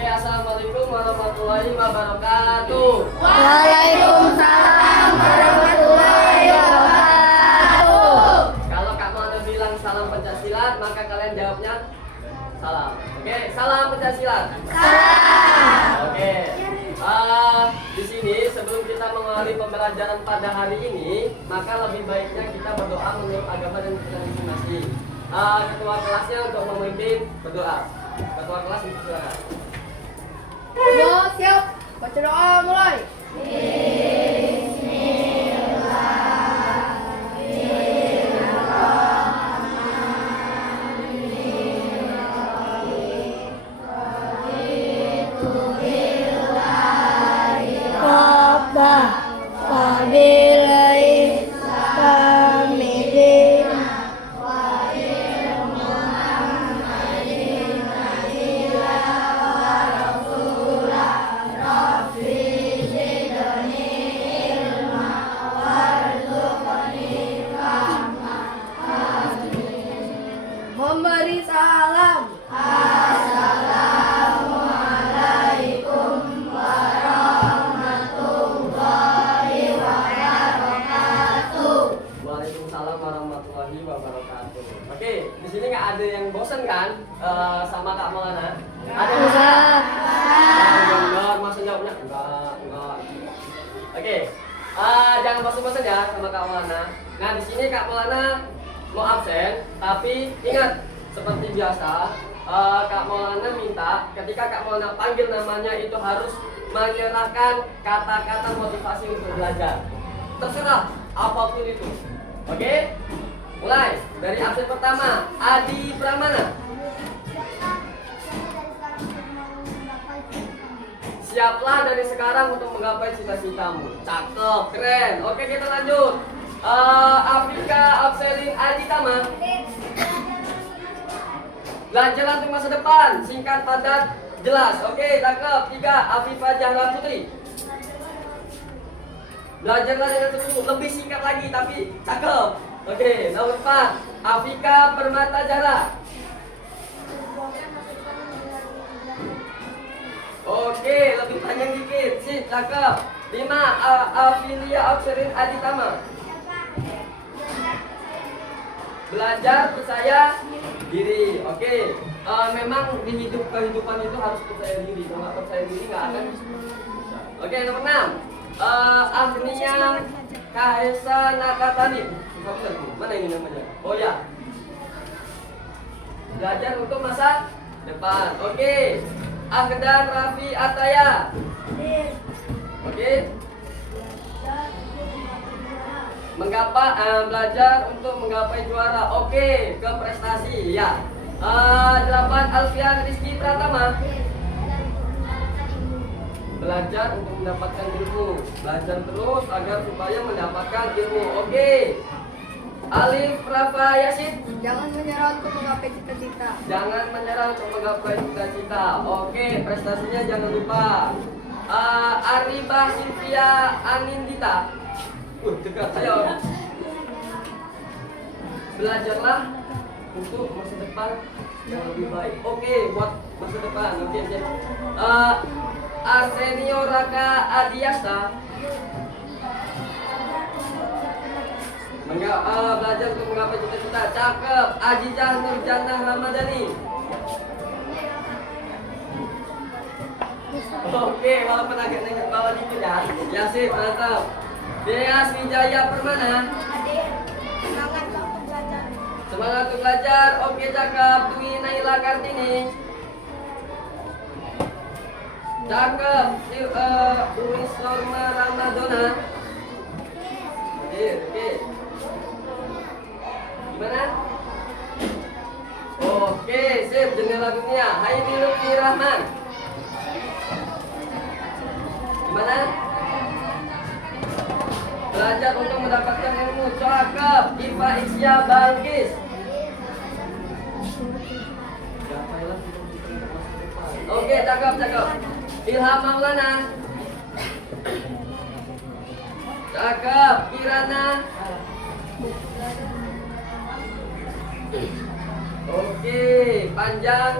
Oke, assalamualaikum warahmatullahi wabarakatuh. Waalaikumsalam warahmatullahi wabarakatuh. Kalau Kak Maulana bilang salam pencaksilat, maka kalian jawabnya salam. Oke, salam pencaksilat. Salam. Oke. Di sini sebelum kita mengawali pembelajaran pada hari ini, maka lebih baiknya kita berdoa menurut agama dan keyakinan masing-masing. Ketua kelasnya untuk memimpin berdoa. Ketua kelas silakan. Semua siap? Baca doa mulai. Rabbah wabillahi hamidin memberi salam. Waalaikumsalam warahmatullahi wabarakatuh. Oke, di sini nggak ada yang bosan kan sama Kak Maulana? Ada yang bosan? Enggak, masa jawabnya enggak. Oke, jangan bosan-bosan ya sama Kak Maulana. Nah, di sini Kak Maulana mau absen, tapi ingat seperti biasa, Kak Maulana minta ketika Kak Maulana panggil namanya itu harus menyerahkan kata-kata motivasi untuk belajar. Terserah apapun itu. Oke? Mulai dari absen pertama, Adi Pramana. Siaplah dari sekarang untuk menggapai cita-citamu. Cakep, keren. Oke, kita lanjut. Afrika Abselin Adi Tama. Belajar untuk masa depan, singkat, padat, jelas. Oke, cakep. 3, Afifah Zahra Putri. Belajarlah dengan sungguh, lebih singkat lagi tapi cakep. Oke, nomor 4, Afika Permata Zahra. Oke, lebih panjang dikit. Sip, cakep. 5, Afilia Abserin Aditama. Belajar percaya diri. Oke. Memang di kehidupan itu harus percaya diri. Kalau nggak percaya diri nggak akan bisa. Oke, nomor 6, Agnia Kahesa Nakatani. Mana ini namanya? Oh ya. Belajar untuk masa depan. Oke. Ahdan Raffi Ataya. Oke. Belajar untuk menggapai juara. Oke, ke prestasi ya. 8, Alfian Rizky Pratama. Belajar untuk mendapatkan ilmu. Belajar terus agar supaya mendapatkan ilmu. Oke. Alif Rafa Yasin. Jangan menyerah untuk menggapai cita-cita. Jangan menyerah untuk menggapai cita-cita. Oke, prestasinya jangan lupa. Aribah Sylvia Anindita. Dekat. Ayo. Belajarlah untuk masa depan yang lebih baik. Oke, buat masa depan. Oke, siap. Arsenio Raka Adiasta. Belajar untuk menggapai cita-cita. Cakep. Ajijah Nurjana Ramadhani. Oke, walaupun agak naik ke bawah dikit ya. Ya sip, mantap. Deas Wijaya Permana. Semangat untuk belajar. Oke, cakep. Dwi Naila Kartini. Cakep. Umis Norma Ramadona. Oke. Gimana? Oke, sip. Jendela dunia. Haidi Lutfi Rahman. Gimana? Belajar untuk mendapatkan ilmu. Cakep. Iva Isya Balkis. Oke, cakep. Ilham Maulana. Cakep. Kirana. Oke, panjang.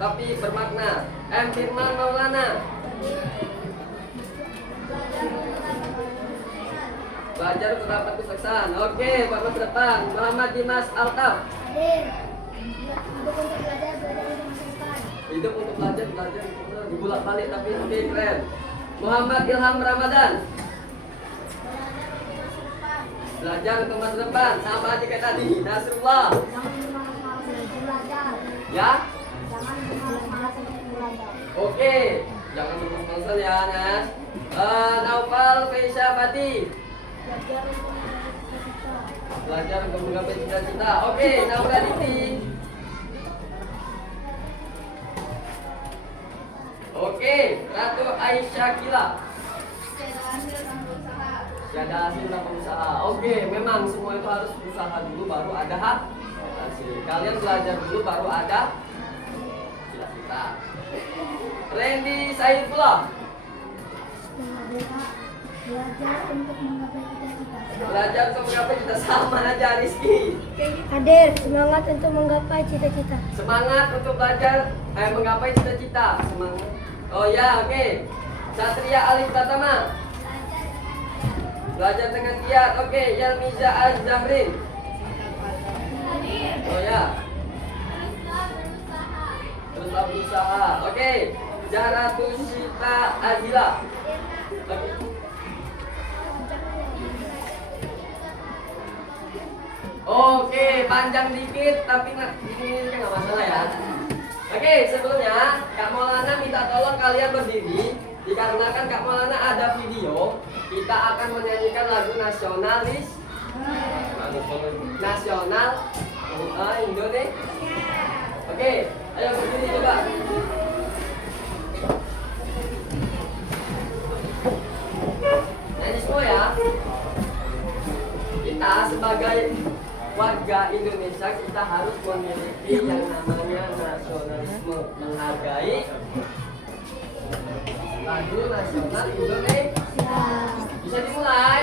tapi bermakna. M. Firman Maulana. Belajar untuk dapat kesuksesan. Oke, buat masa depan. Muhammad Dimas Altaf. Hidup untuk belajar, dibulak balik tapi oke, keren. Muhammad Ilham Ramadan. Belajar untuk masa depan, sama aja kayak tadi. Nasrullah. Ya? Oke, jangan berkonsen ya, Nas. Naufal Faisya Fatih. Belajar untuk menggapai cita-cita. Oke, Nauraditi. Oke, Ratu Aisyah Kila. Tiada hasil tanpa usaha. Oke, memang semua itu harus usaha dulu baru ada hasil. Kalian belajar dulu baru ada cita-cita. Randy Saifullah. Belajar untuk menggapai cita-cita. Belajar untuk menggapai cita, sama aja Rizky. Hadir, semangat untuk menggapai cita-cita. Semangat untuk belajar menggapai cita-cita. Semangat. Oh ya, oke. Satria Alif Pratama. Belajar dengan giat. Oke, Yalmiza Az-Zahrin. Oh ya. Teruslah berusaha. Oke. Zahratus Sita Azila. Oke. Oke, panjang dikit tapi ini nggak masalah ya. Oke, sebelumnya Kak Maulana minta tolong kalian berdiri dikarenakan Kak Maulana ada video. Kita akan menyanyikan lagu nasional Indonesia. Oke, ayo berdiri coba. Nyanyi semua ya. Kita sebagai warga Indonesia kita harus memiliki yang namanya nasionalisme, menghargai lagu nasional Indonesia. Bisa dimulai.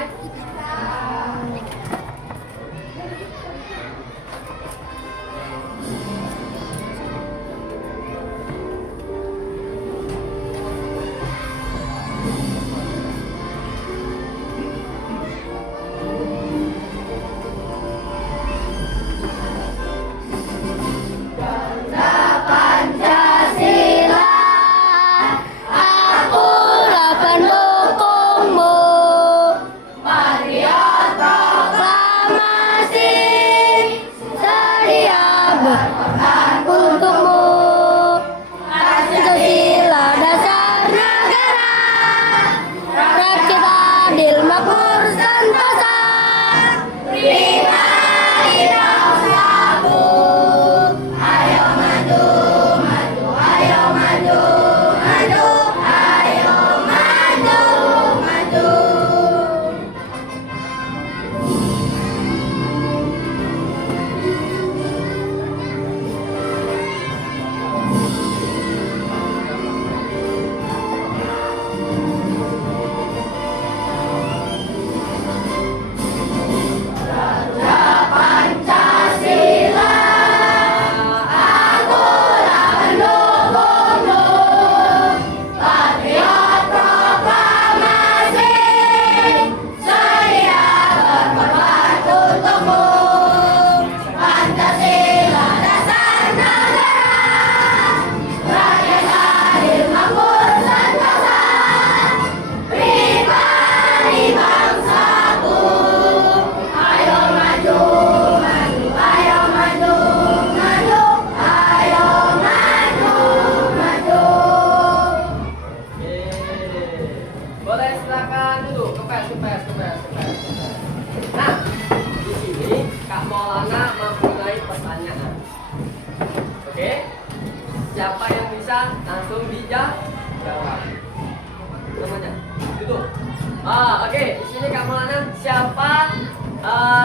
Siapa yang bisa langsung dijawab. Namanya. Duduk. Oke. Di sini Kak Maulana, siapa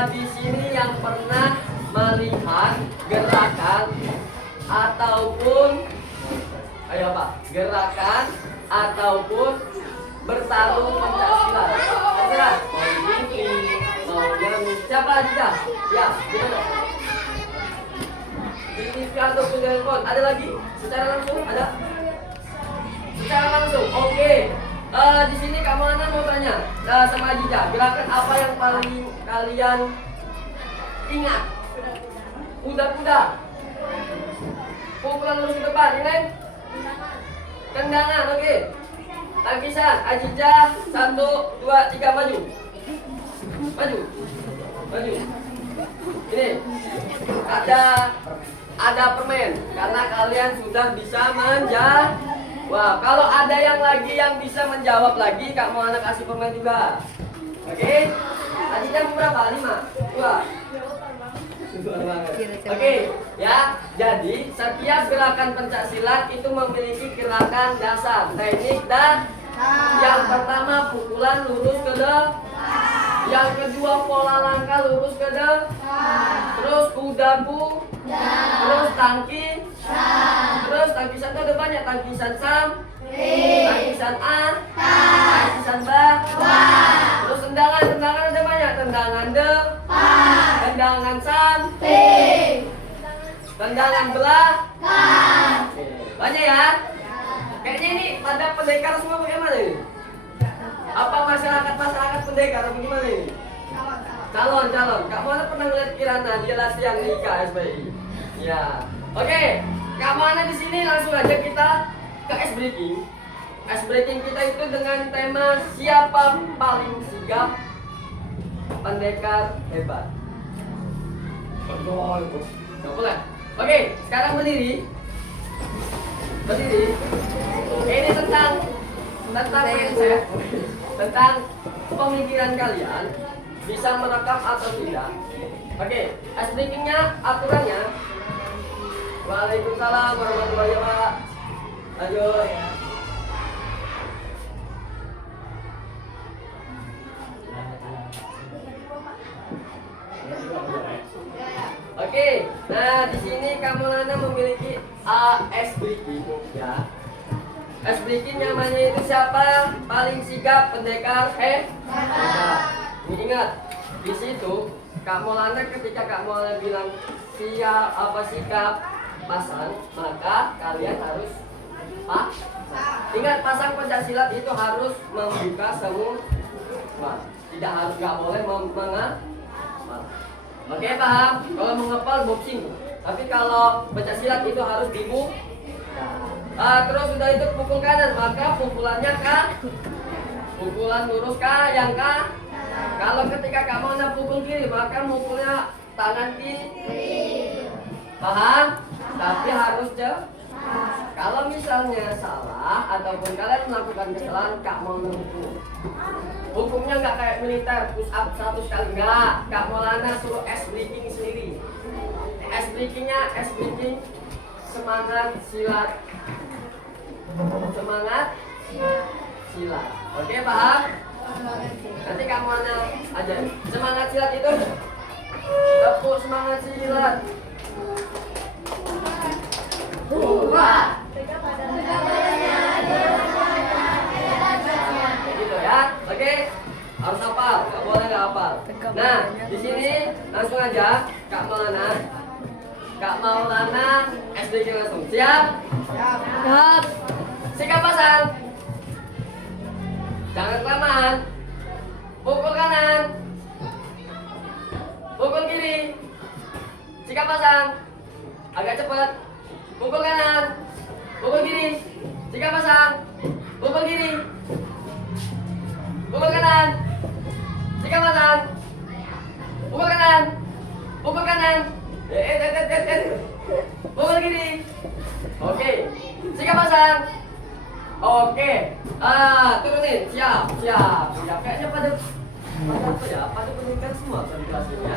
di sini yang pernah melihat gerakan ataupun gerakan ataupun bertarung Pancasila? Terserah. Mau nyanyi. Siapa aja? Ya, gimana? ataupun telepon. Ada lagi? Secara langsung ada? Secara langsung. Oke. Di sini Kak Maulana mau tanya sama Ajija, gerakan apa yang paling kalian ingat? Kuda-kuda. Pukulan lurus ke depan, ini. Tendangan, oke. Tangkisan, Ajija, 1, 2, 3, maju. Maju. Maju. Ini. Ada permen karena kalian sudah bisa menjawab. Wah, kalau ada yang lagi yang bisa menjawab lagi, Kak mau anak kasih permen juga. Oke? Tadi jam berapa? 5? 2. Oke, ya. Jadi setiap gerakan pencaksilat itu memiliki gerakan dasar, teknik dan yang pertama pukulan lurus ke depan. Yang kedua pola langkah lurus ke depan. Terus kudaku. Terus tangki. Terus tangkisan itu ada banyak, tangkisan sam, tangkisan a, tangkisan ba. Terus tendangan ada banyak, tendangan de, tendangan sam, tendangan belah. Banyak ya. Kayaknya ini pada pendekar semua bagaimana ini? Apa masyarakat pendekar atau bagaimana ini? Calon. Kak Mana pernah ngeliat Kirana dia latihan di KSBI? Ya. Oke. Kak Mana di sini langsung aja kita ke ice breaking. Ice breaking kita itu dengan tema siapa paling sigap pendekar hebat. Gak boleh. Oke, sekarang berdiri. Ini tentang mindset, tentang pemikiran kalian bisa merekam atau tidak. Oke, ice breakingnya aturannya. Waalaikumsalam warahmatullahi wabarakatuh. Lanjut. Oke, nah di sini Kak Maulana memiliki ice breaking, ya. Ice breaking namanya itu siapa paling sigap pendekar hebat. Ingat, di situ Kak Maulana ketika Kak Maulana bilang sikap pasang, maka kalian harus ingat pasang pencaksilat itu harus membuka semua. Tidak harus, nggak boleh Oke, paham? Kalau mengepal boxing, tapi kalau pencaksilat itu harus dibuka. Terus sudah itu pukul kanan, maka pukulannya pukulan lurus yang Kalau ketika kamu nak pukul kiri, maka mukulnya tangan kiri. Paham? Tapi harus jauh. Kalau misalnya salah ataupun kalian melakukan kesalahan, Kak mau menghukum. Hukumnya nggak kayak militer, push up 100 kali, nggak. Kak Maulana suruh ice breaking sendiri. Ice breaking semangat silat. Oke, paham? Nanti Kak Maulana aja. Semangat silat itu tepuk semangat silat. Gitu ya, oke? Harus hafal, nggak boleh nggak hafal. Nah, di sini langsung aja Kak Maulana SDG langsung. Siap? Siap. Sikap pasang. Jangan kelamaan. Pukul kanan. Pukul kiri. Sikap pasang. Agak cepat. Pukul kanan. Pukul kiri. Sikap pasang. Pukul kiri. Pukul kanan. Sikap pasang. Pukul kanan. Pukul kanan. Pukul kiri. Oke. Sikap pasang. Oke. Turunin. Siap. Kayaknya pada apa ya? Pada pendidikan semua tadi kelasnya.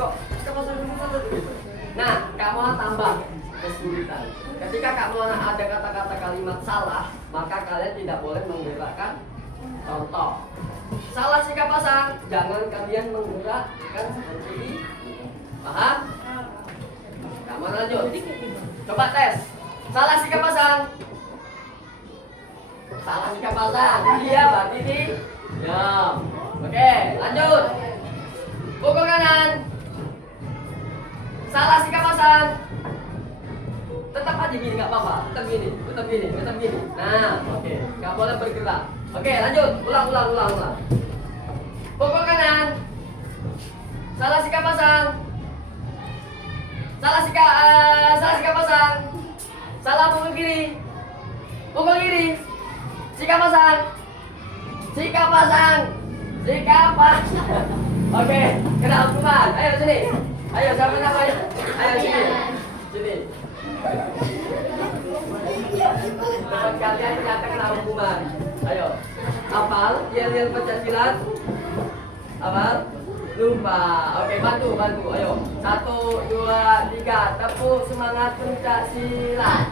Kok sikap pasang gitu. Nah, Kak mau tambah kesulitan. Ketika Kak Maulana ada kata-kata kalimat salah, maka kalian tidak boleh menggerakkan contoh. Salah sikap pasang, jangan kalian menggerakkan seperti ini. Paham? Kak mau lanjut. Coba tes. Salah sikap pasang. Iya, berarti ini. Ya. Oke, lanjut. Pukul kanan. Salah sikap pasang. tetap aja gini, nggak apa-apa. Tetap gini, tetap gini, tetap gini. Nah, oke. Nggak boleh bergerak. Oke, lanjut. Ulang. Pukul kanan. Salah sikap pasang. Salah sikap pasang. Salah pukul kiri. Pukul kiri. Sikap pasang. Oke, kena hukuman. Ayo sini. Ayo siapa namanya? Ayo sini. Teman kalian ternyata kena hukuman. Ayo. Hafal? Yel Pencaksilat? Hafal? Lupa. Oke, bantu. Ayo. 1, 2, 3. Tepuk semangat Pencaksilat.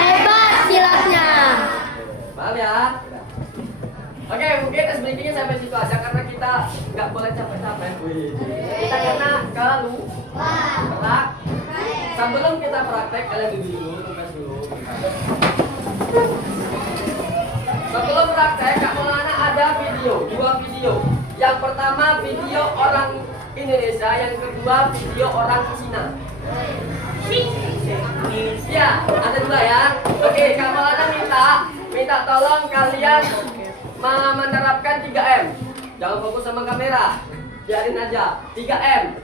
Hebat silatnya. Paham ya? Oke, mungkin SBK-nya sampai situ aja karena kita nggak boleh capek-capek. Kita karena gerak. Sebelum kita praktek, kalian duduk dulu, tugas dulu. Sebelum praktek, Kak Maulana ada dua video. Yang pertama video orang Indonesia, yang kedua video orang Cina. Ya, ada dua ya. Oke, Kak Maulana minta tolong kalian menerapkan 3M. Jangan fokus sama kamera. Biarin aja. 3M.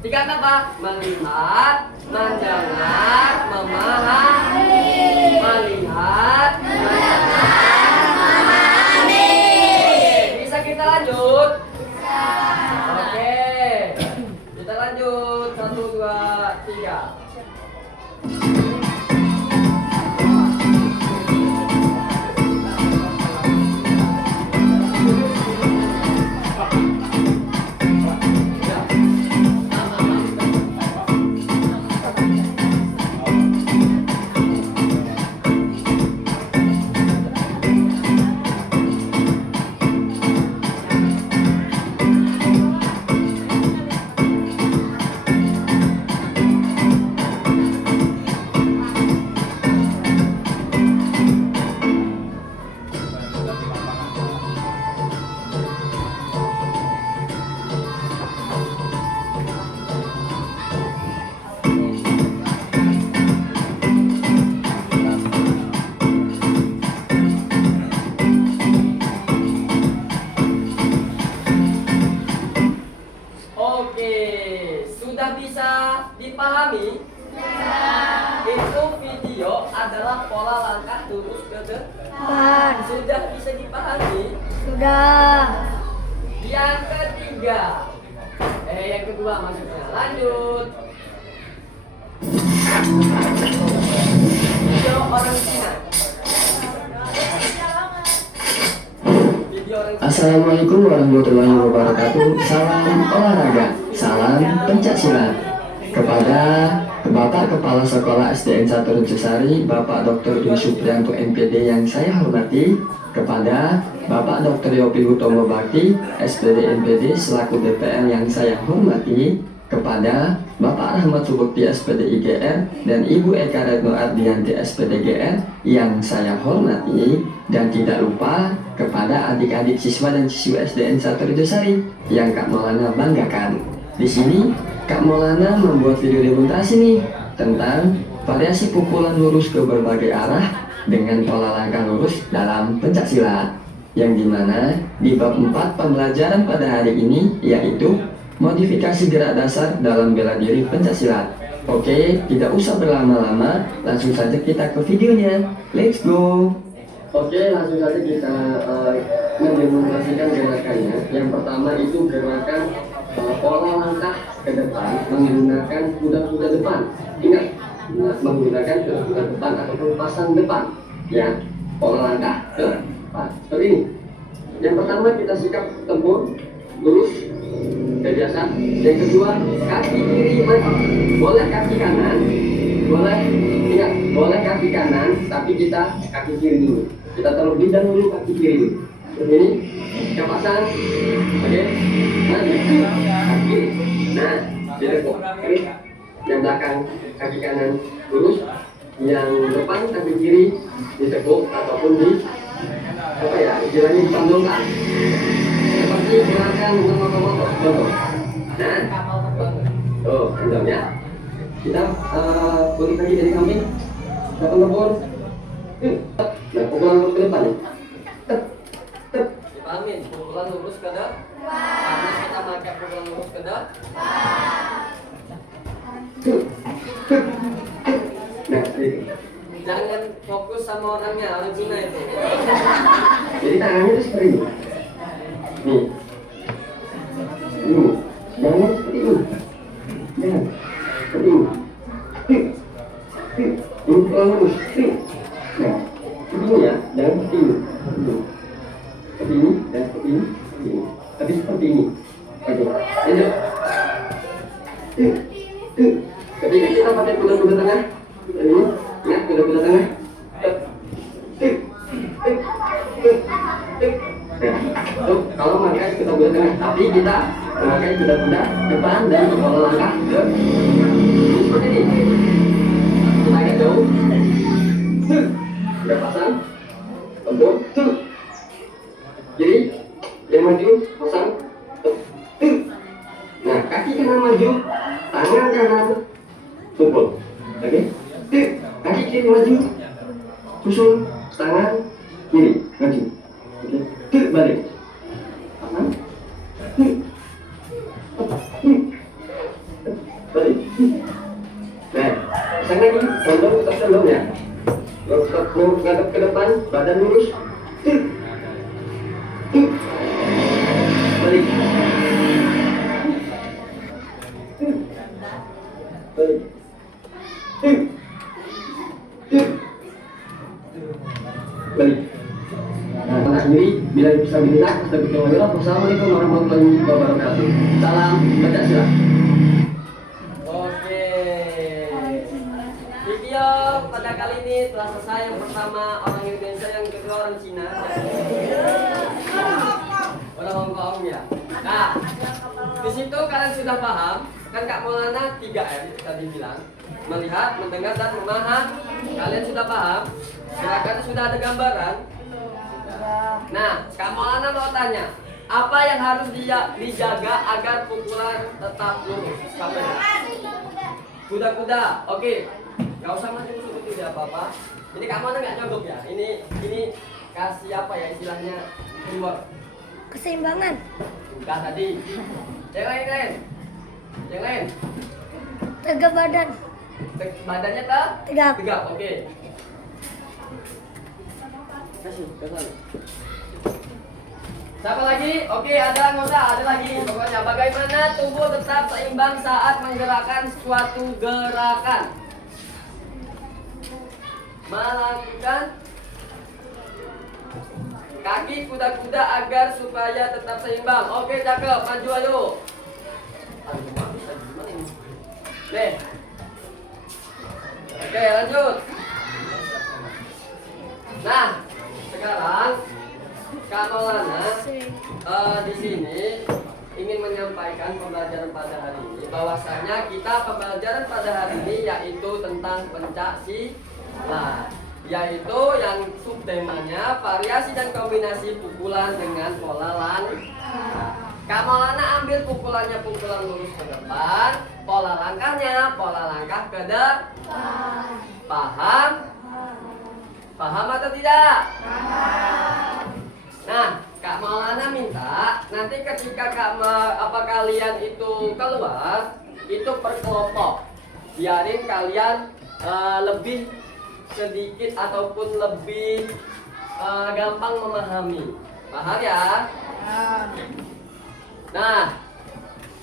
3 apa? Melihat, mendengar, memahami. Melihat, mendengar, memahami. Bisa kita lanjut? Oke. Kita lanjut. 1, 2, 3. Dipahami? Itu video adalah pola langkah lurus ke depan. Sudah bisa dipahami? Sudah. Yang ketiga, yang kedua maksudnya. Lanjut. Video orang Cina. Assalamualaikum warahmatullahi wabarakatuh. Salam olahraga, salam pencaksilat. Kepada Bapak Kepala Sekolah SDN 1 Rencesari, Bapak Dr. Dwi Supriyanto MPD yang saya hormati, kepada Bapak Dr. Yopi Hutomo Bakti, SPD MPD selaku DPR yang saya hormati, kepada Bapak Rahmat Subukti SPD IGR dan Ibu Eka Retno Ardianti SPD GR yang saya hormati, dan tidak lupa kepada adik-adik siswa dan siswi SDN 1 Rencesari yang Kak Maulana banggakan. Di sini Kak Maulana membuat video demonstrasi nih tentang variasi pukulan lurus ke berbagai arah dengan pola langkah lurus dalam pencaksilat, yang dimana di bab 4 pembelajaran pada hari ini yaitu modifikasi gerak dasar dalam bela diri pencaksilat. Oke, tidak usah berlama-lama, langsung saja kita ke videonya. Let's go. Oke, langsung saja kita mendemonstrasikan gerakannya. Yang pertama itu gerakan pola langkah ke depan menggunakan kuda-kuda depan. Ingat, menggunakan kuda depan ataupun pasang depan, ya. Pola langkah ke depan seperti ini. Yang pertama kita sikap tempur lurus biasa. Yang kedua, kaki kiri mantap. Boleh kaki kanan, boleh, ingat, boleh kaki kanan, tapi kita kaki kiri dulu. Kita terlebih dahulu kaki kiri dulu. Seperti ini, kita pasang, oke. Nah, kaki kiri. Nah, ditekuk. Ini yang belakang kaki kanan lurus, yang depan kaki kiri ditekuk ataupun di apa ya, istilahnya dipandongkan. Nanti dengarkan ngomong-ngomong contoh. Nah, tuh contohnya. Kita bagi lagi dari kambing. Datang ke pohon. Nah, pukulan ke depan ya. Dipahamin, pukulan lurus ke depan. Habis kita pakai pukulan lurus ke depan. Nah, jangan fokus sama orangnya, orang Cina itu. Jadi tangannya itu seperti ini. Nih. Ini. Jangan seperti ini. Jangan. Seperti ini. Ini pukulan lurus. Nah, seperti ini ya. Jangan seperti ini. Seperti ini dan seperti ini. Seperti ini. Tapi seperti ini. Oke. Lanjut. Ketika kita pakai kuda-kuda tengah, ini, ingat kuda-kuda tengah. Tuh, kalau memakai kuda-kuda tengah, tapi kita memakai kuda-kuda depan dan pola langkah ke seperti ini. Naik jauh, udah pasang, tempur, jadi yang maju pasang. Nah, kaki kanan maju, tangan kanan pukul. Oke? Kaki kiri maju, susul, tangan kiri maju. Oke? Balik. Tangan. Balik. Nah, pasang lagi, condong ke condong ya. Ngadep ke depan, badan lurus. Balik. Balik. Balik. Nah, tangan sendiri bila bisa diminta, kita berdoa. Assalamualaikum warahmatullahi wabarakatuh. Salam Pancasila. Oke. Video pada kali ini telah selesai. Yang pertama orang Indonesia, yang kedua orang Cina, orang Hong Kong ya. Nah, di situ kalian sudah paham kan Kak Maulana 3M tadi bilang, melihat, mendengar dan memahami. Kalian sudah paham? Gerakan sudah ada gambaran. Nah, Kak Maulana mau tanya, apa yang harus dijaga agar pukulan tetap lurus? Kuda-kuda, oke. Gak usah maju tidak apa-apa. Ini Kak Maulana nggak nyogok ya. Ini kasih apa ya istilahnya? Keyword. Keseimbangan. Udah tadi. Yang lain. Yang lain. Tegak badan. Badannya tak? Tegak. Oke. Kasih, kesana. Siapa lagi? Oke, ada lagi. Pokoknya bagaimana tubuh tetap seimbang saat menggerakkan suatu gerakan? Melakukan kaki kuda-kuda agar supaya tetap seimbang. Oke, cakep. Maju ayo. Nih. Oke, lanjut. Nah, sekarang Kak Maulana di sini ingin menyampaikan pembelajaran pada hari ini, bahwasanya kita pembelajaran pada hari ini yaitu tentang pencaksilat, yaitu yang subtemanya variasi dan kombinasi pukulan dengan pola langkah. Kak Maulana ambil pukulannya pukulan lurus ke depan, pola langkahnya pola langkah ke depan. Paham? Paham atau tidak? Nah, Kak Maulana minta nanti ketika kalian itu keluar, itu per kelompok. Biarin kalian lebih sedikit ataupun lebih gampang memahami. Paham ya? Nah,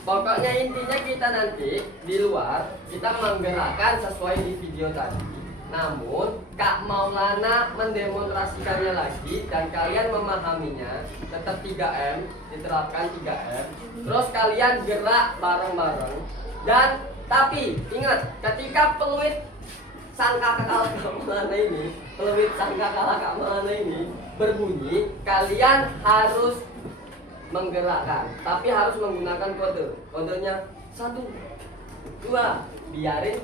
pokoknya intinya kita nanti di luar kita menggerakkan sesuai di video tadi. Namun Kak Maulana mendemonstrasikannya lagi dan kalian memahaminya. Tetap 3M, diterapkan 3M. Terus kalian gerak bareng-bareng. Dan tapi ingat, ketika peluit sangkakala Kak Maulana ini, berbunyi, kalian harus menggerakkan, tapi harus menggunakan kode. Kodenya 1, 2, biarin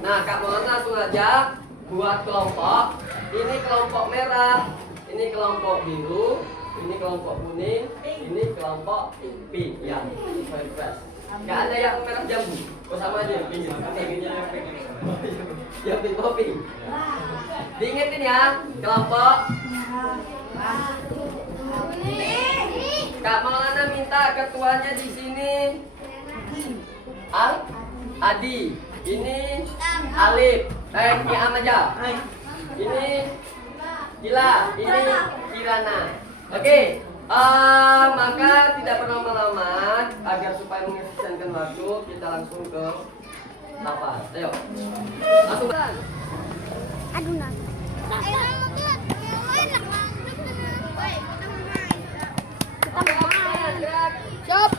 Nah, Kak Maulana langsung aja buat kelompok. Ini kelompok merah, ini kelompok biru, ini kelompok kuning, ini kelompok pink. Ya, sesuai request. Nggak ada yang merah jambu. Oh sama aja, pink. Yang pink kopi. Diingetin ya, kelompok. Kak Maulana minta ketuanya di sini. Adi. Ini Alif. Niam aja. Ini Gila. Ini Kirana. Oke. Maka tidak berlama-lama agar supaya mengefisienkan waktu, kita langsung ke lapas. Ayo. Langsung. Aduh nah. Siap.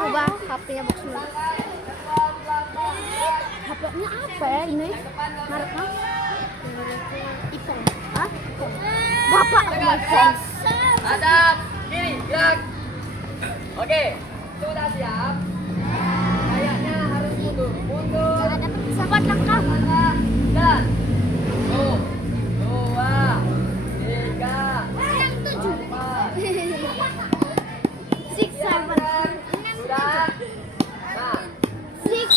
Coba HP-nya box dulu. HP-nya apa ya ini? Mereknya? iPhone. Hah? Bapak iPhone. Hadap kiri, gerak. Oke, sudah siap. Kayaknya harus mundur. Mundur. Sahabat langkah. Dan 2, 3, 6, 7 6, 7 sudah. Nah, 6,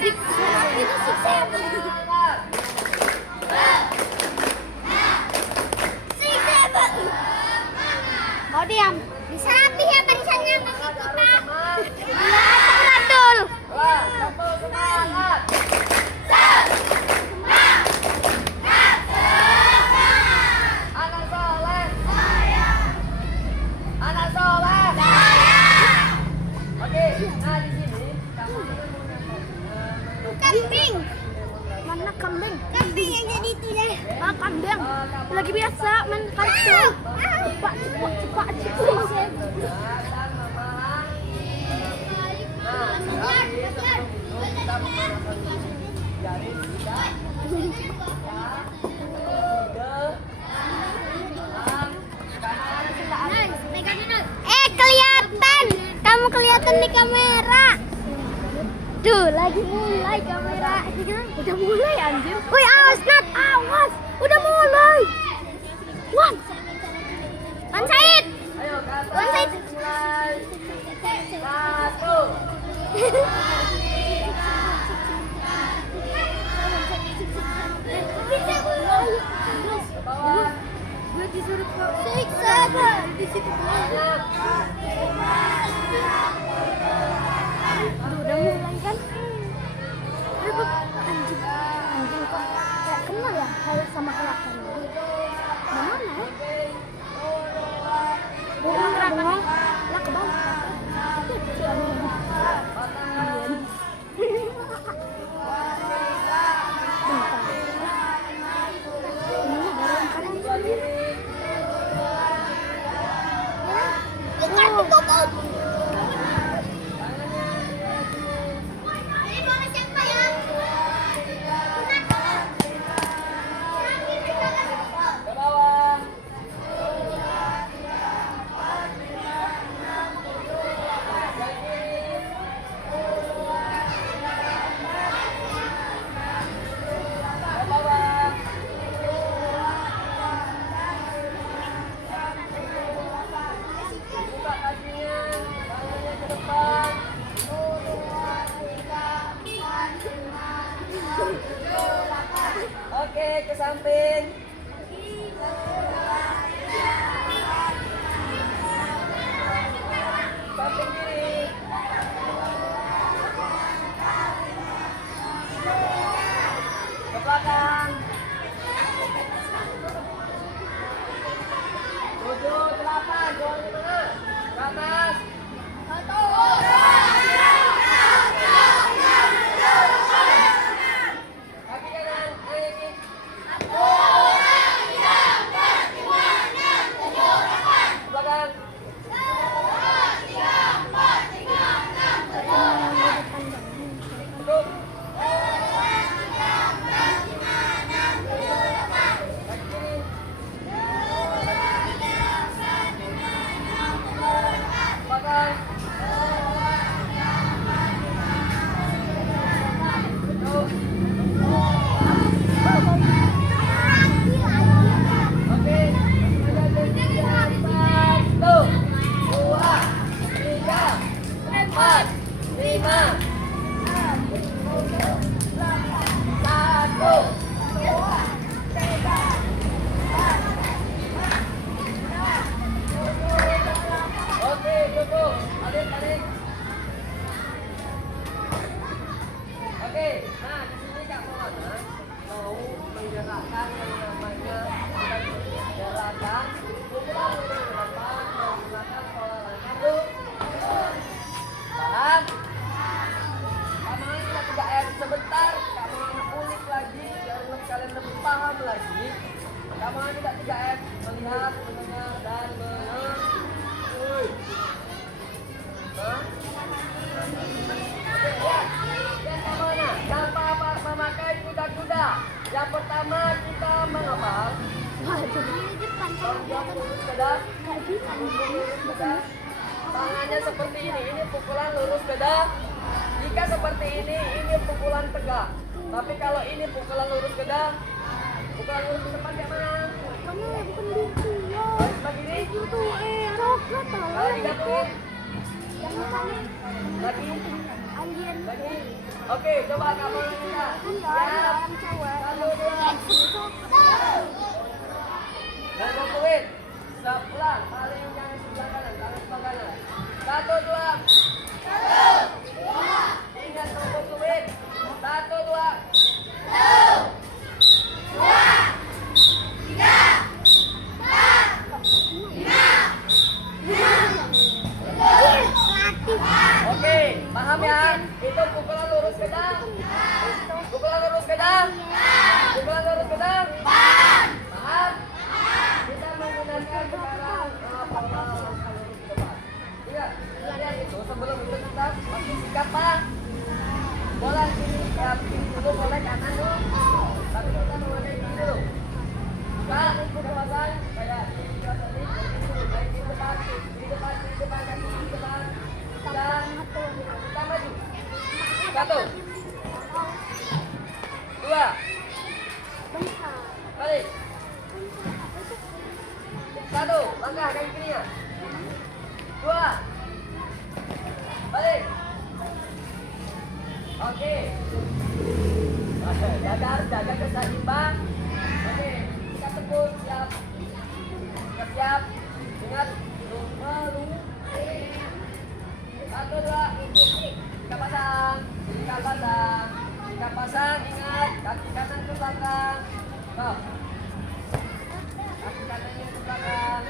7 itu 6, 7 mau diam bisa rapi ya barisannya bagi kita betul semangat. Anak soleh. Anak soleh. Oke, nah di sini kambing mana kambing kambing yang jadi itu ya kambing lagi biasa main kartu cepat kelihatan kamu kelihatan di kamera. Tuh, lagi mulai kamera. Udah mulai anjir. Woi, awas Nat, awas. Udah mulai. Wan Said. ayo Wan Said. mulai. 1. Bisa mulai. Bawah. Gue disuruh ke 6, 7 di situ. Udah mulai kan? Aduh, anjing kok kayak kenal ya kayak sama kelihatan. Mana ya? Bukan bengong, lah ke bawah. Ke bawah. dada. Nggak bisa nih. Tangannya seperti ini pukulan lurus dada. Jika seperti ini pukulan tegak. Tapi kalau ini pukulan lurus dada, pukulan lurus ke depan kayak mana? Kamu bukan gitu ya. Harus begini. Itu coklat tau. Kalau digabungin, Yang misalnya lagi, alien. lagi. Oke, coba kamu minta. Kan ya ada orang cewek. Satu, dua. Coklat. Dan pukulin. Sebelah, paling yang sebelah kanan, tangan sebelah kanan. Satu, dua. Ingat pukulin. Satu, dua. Oke, paham ya? Itu pukulan lurus ke dalam. Pukulan lurus ke dalam. Pukulan lurus ke dalam. Paham? Kita menggunakan sekarang pola langkah lurus ke depan. Ingat, lihat itu sebelum itu kita masih sikap Pak. Bola sini siap kiri dulu, bola kanan dulu. Tapi kita memakai kiri dulu. Kak, kita pasang kayak ini tadi. Baik di depan, kaki di depan. Dan kita maju. Satu, dua, balik. Satu, langkah kaki kirinya. Dua, balik. Oke. Jaga keseimbangan. Oke, kita tekun, siap. Siap. Ingat, lalu. Satu, dua. Kita pasang. Ingat, kaki kanan ke belakang. Stop. Kaki kanannya ke belakang.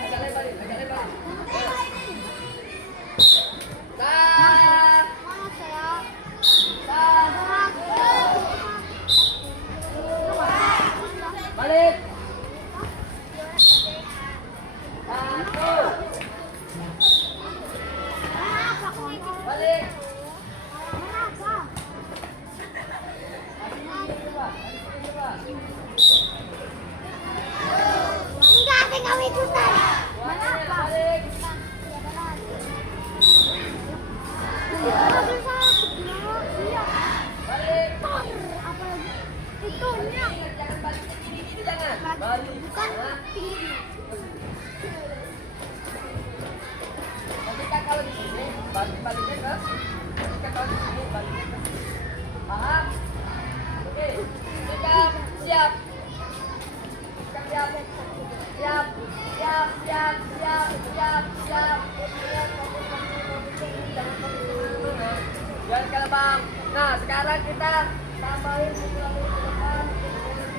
Agak lebarin. Balik. Satu. Balik. Enggak, tinggal ikutan. Balik. Nggak bisa sebelah. Iya. Balik. Apalagi itunya. Jangan balik ke kiri, jangan. Balik. Bukan Nah, tinggi. ketika kalau di sini baliknya ke. Ketika kalau di sini baliknya ke sini. Paham? Oke. Sikap siap. Sikap siap. Siap. Jangan ke belakang. Nah, sekarang kita tambahin pukulan lurus ke depan.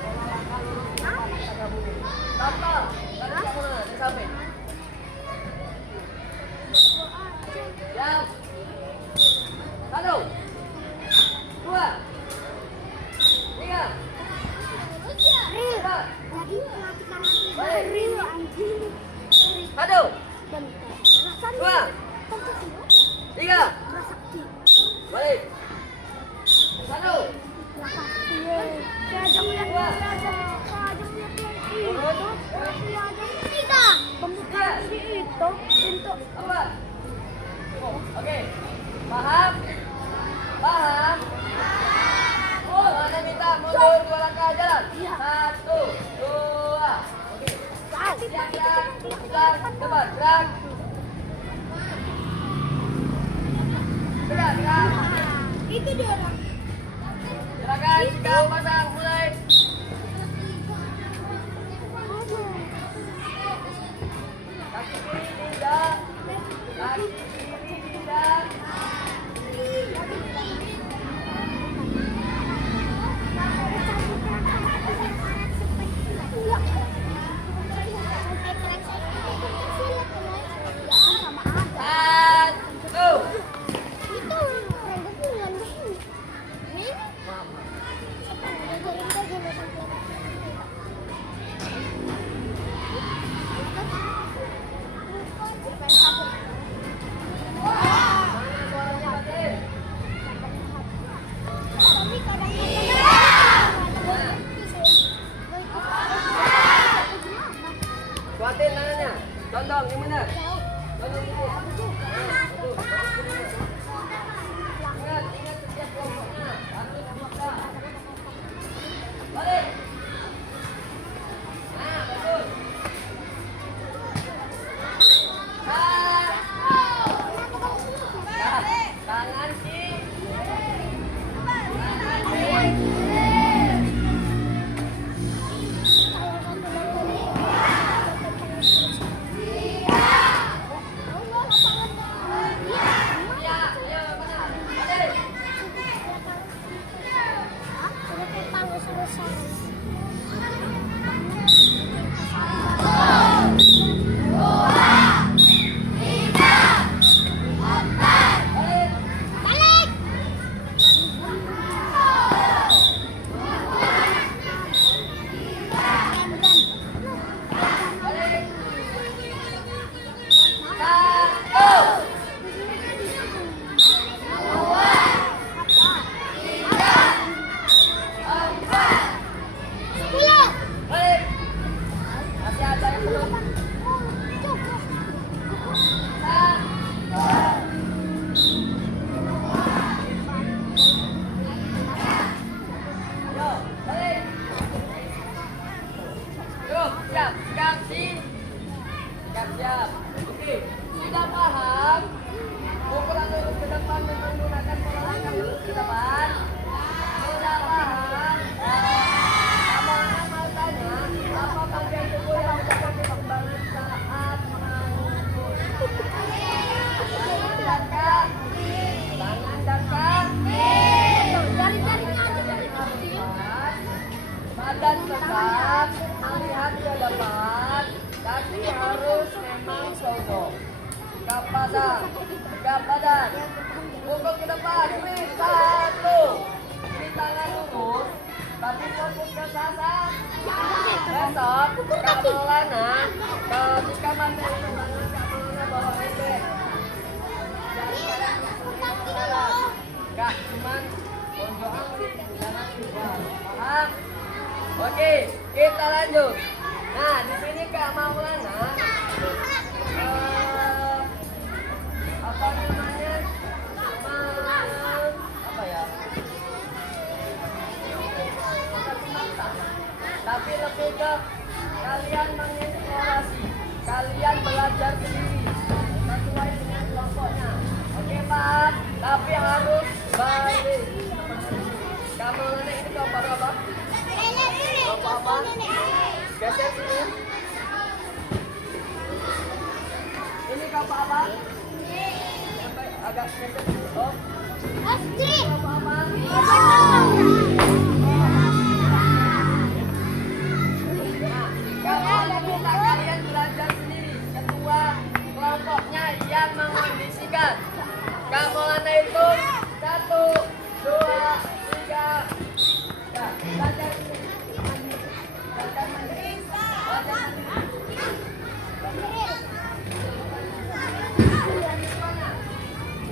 Pola langkah lurus ke depan kita gabungin. Contoh, tadi kamu mana? Di samping. Siap. Satu. Dua. Tiga. Empat. Lagi matikan real anjing. Satu. Bentar. Dua. Tiga. Sakti. Balik. Satu. Sakti. Jajang lihat tiga. Pembuka itu untuk Empat. Oh, oke. Paham? Paham? Oh, ada minta mundur 2 langkah jalan. Iya. 1, 2. Oke. Siap, gerak, depan, gerak. Gerak. itu dia orang. Gerakan, kau pasang, mulai. Kaki kiri tidak. Kaki kiri tidak. Satu. Itu Yo, balik. Yuk, siap, siap, siap, siap. Oke, sudah paham? Pukulan lurus ke depan dan menggunakan pola langkah lurus ke depan. Sudah paham? Kamu mau tanya, apa bagian tubuh yang menyebabkan perkembangan saat mengangguk? Tangan dan kaki. Tangan dan kaki. Jari-jarinya aja dari kecil. Badan tegak, melihat ke depan, kaki harus memang sodok. Tegap badan, pukul ke depan, swing, 1. Ini tangan lurus, tapi fokus ke sasaran. Besok, Kak Maulana, ketika materi tangan Kak Maulana bawa embek. Kak, cuman tonjokan jangan juga, paham? Oke, kita lanjut. Nah, di sini Kak Maulana, apa namanya? Apa ya? Tapi lebih ke kalian mengeksplorasi, kalian belajar sendiri sesuai dengan kelompoknya. Oke Pak, tapi harus balik. Kak Maulana ini kelompok apa? Kelompok apa? Geser sini. Ini kelompok apa? Sampai agak geser. Oh. Kelompok apa? Nah, minta kalian belajar sendiri. Ketua kelompoknya yang mengondisikan. Kak Maulana itu 1, 2, 3. Ya, belajar sendiri. Belajar sendiri. Belajar sendiri.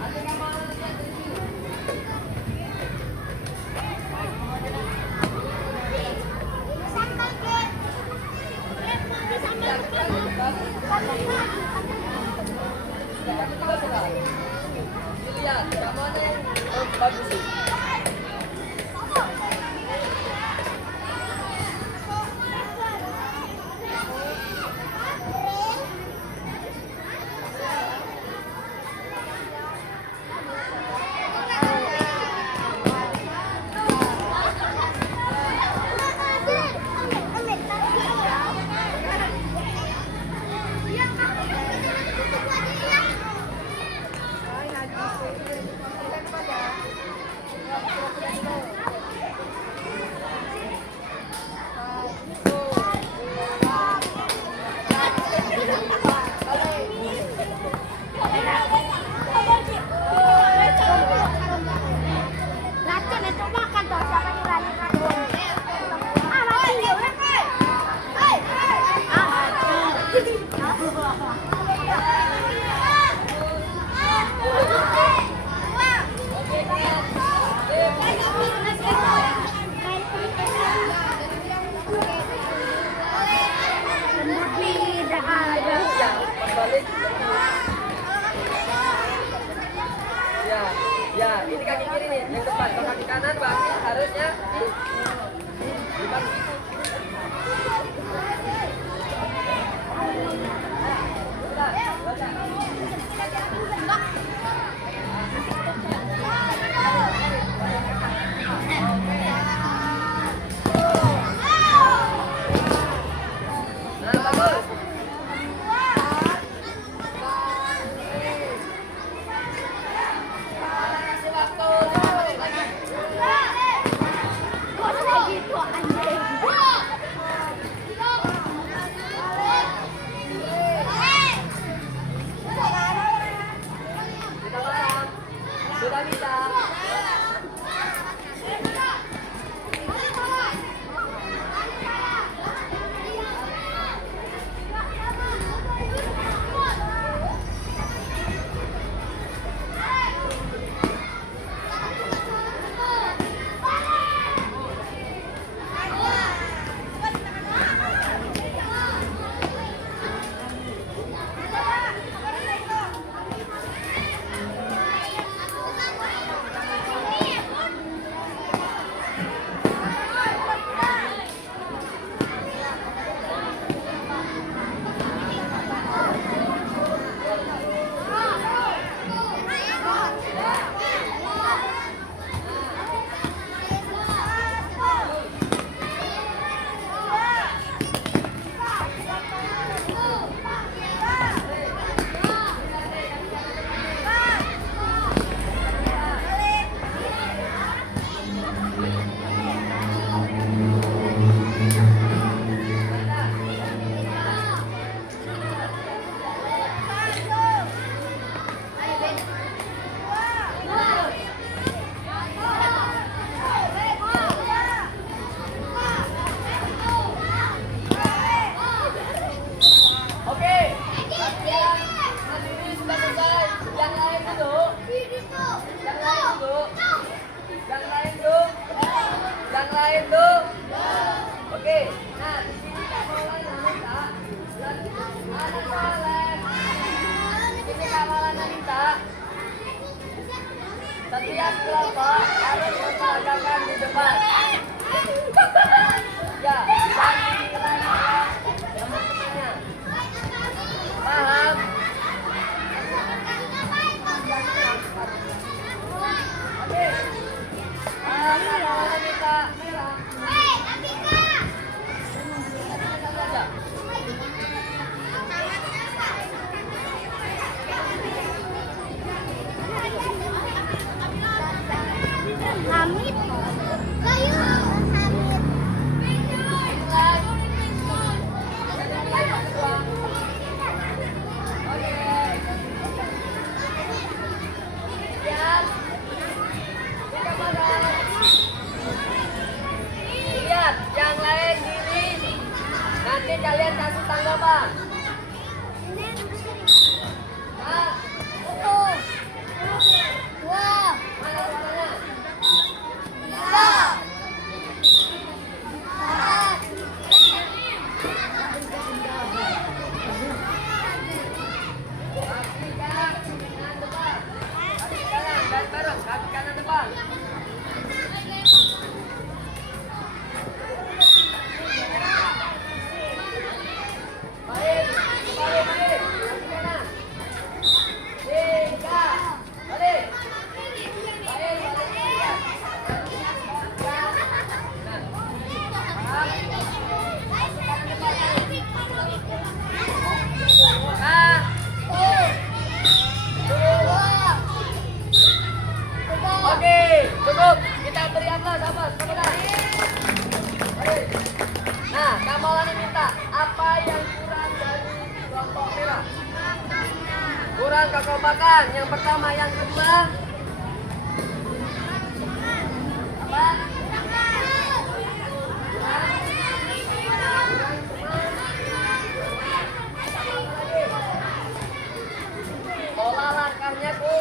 Nanti Kak Maulana lihat di sini. Dilihat, Kak Maulana yang bagus sih. Latihan itu makan toh, siapa yang berani makan? Ah, mati dia, udah. Tidak ada. Ya, balik. Ya, ya, ini kaki kiri nih, yang depan. Kalau kaki kanan berarti harusnya di depan situ. Udah, baca. Nah, bagus. Kasih waktu 5 menit lagi. Kok saya gitu anjing? lain tuh? Oke. Nah, di sini Kak Maulana minta anak soleh. Di sini Kak Maulana minta setiap kelompok harus memperagakan di depan. Ya, dan dinilai yang maksudnya. Paham? Oke. Kak Maulana minta merah. Saja. Hamid. Kayu Hamid. Lihat, yang lain diri. Nanti kalian kasih tanggapan. Nah, Satu. Dua. mana suaranya? Tiga. Empat. Kaki kanan depan. Kaki kanan dan bareng. Kaki kanan depan. Baik, balik, balik. Kaki kanan. Tiga. Balik. Baik, balik. Tiga. Nah. Nah. Oke, cukup. Kita beri aplaus, aplaus. Kemudian. Baik. Nah, Kak Maulana minta apa yang kurang dari kelompok merah? Kurang kekompakan. Yang pertama, yang kedua. Apa? Pola langkahnya, Bu.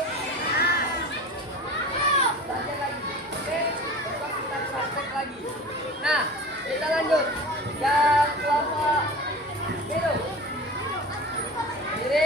Praktek lagi. Oke, besok kita praktek lagi. Nah, kita lanjut. Yang kelompok biru. Kiri.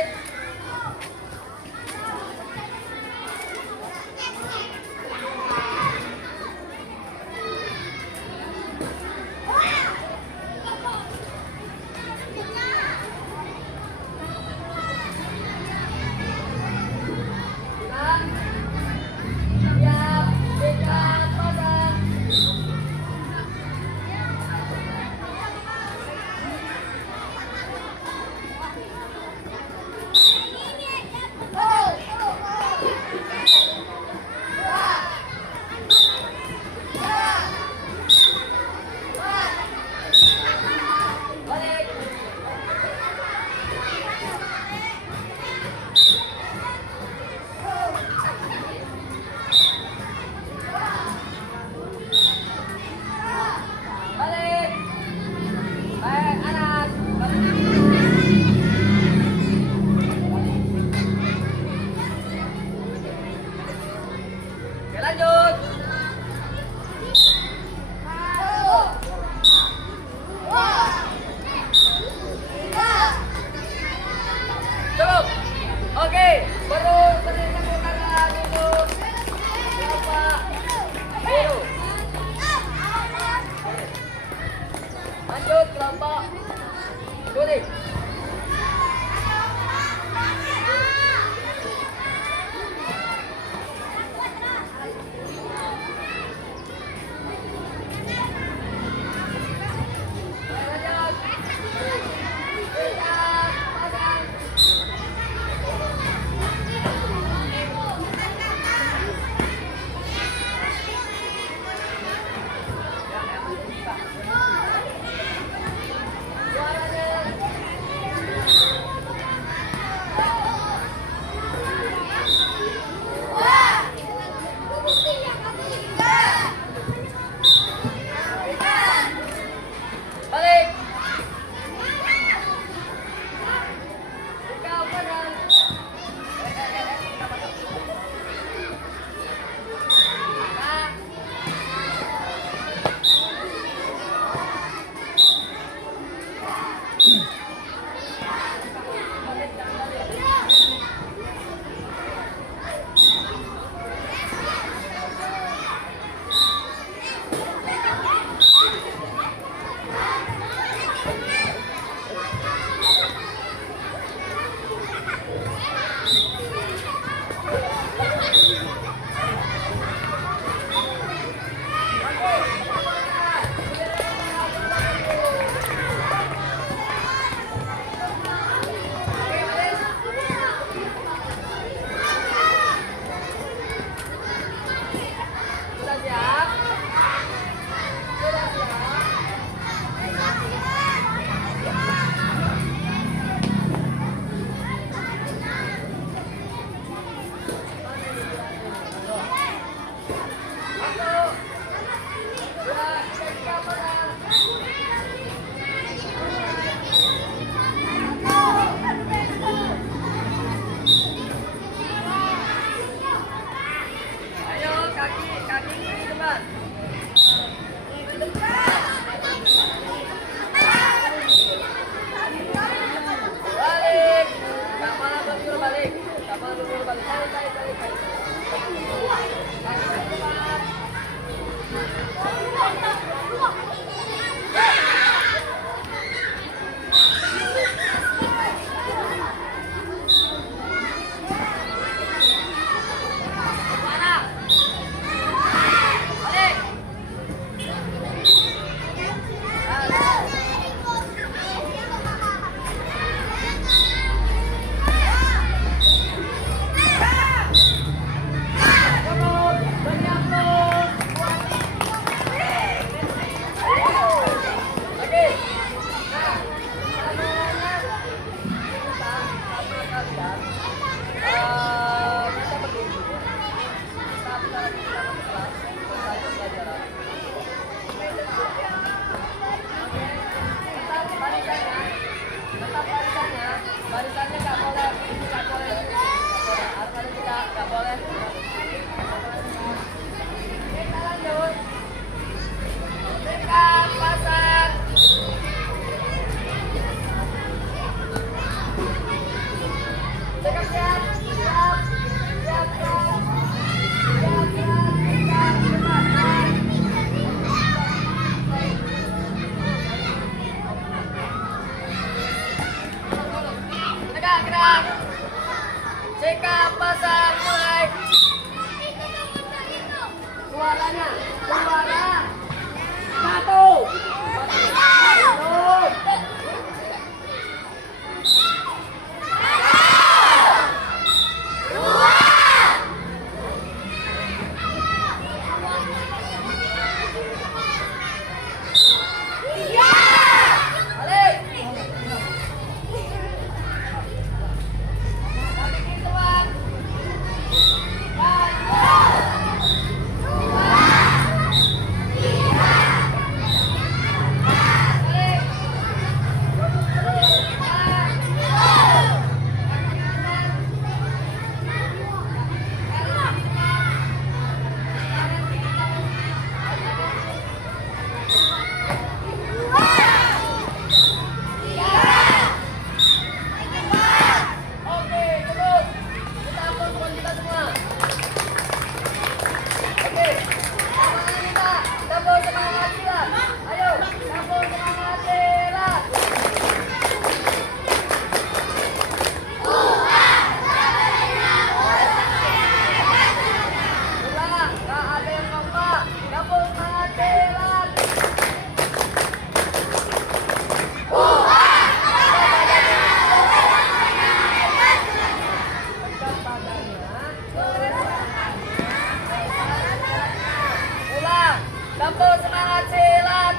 Ayo kaki ke depan. Balik. Kapal berdua balik. Balik. Barisannya nggak boleh, nggak boleh. Harus ada jeda, nggak boleh. Kita lanjut. Dekat pasang. Dekat siap. Gerak. Sikap pasang mulai. Suaranya, suara. Satu. Kampung semangat silat.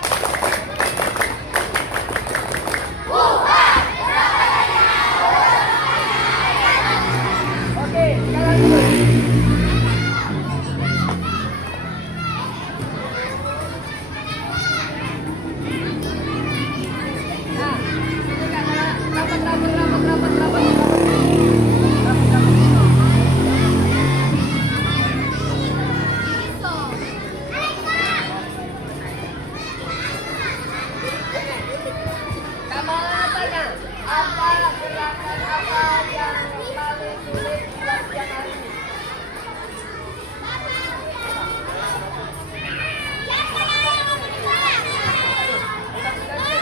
Oke, sekarang dulu. Nah, ini kan rapat. Apa gerakan apa yang paling sulit dilakukan hari ini?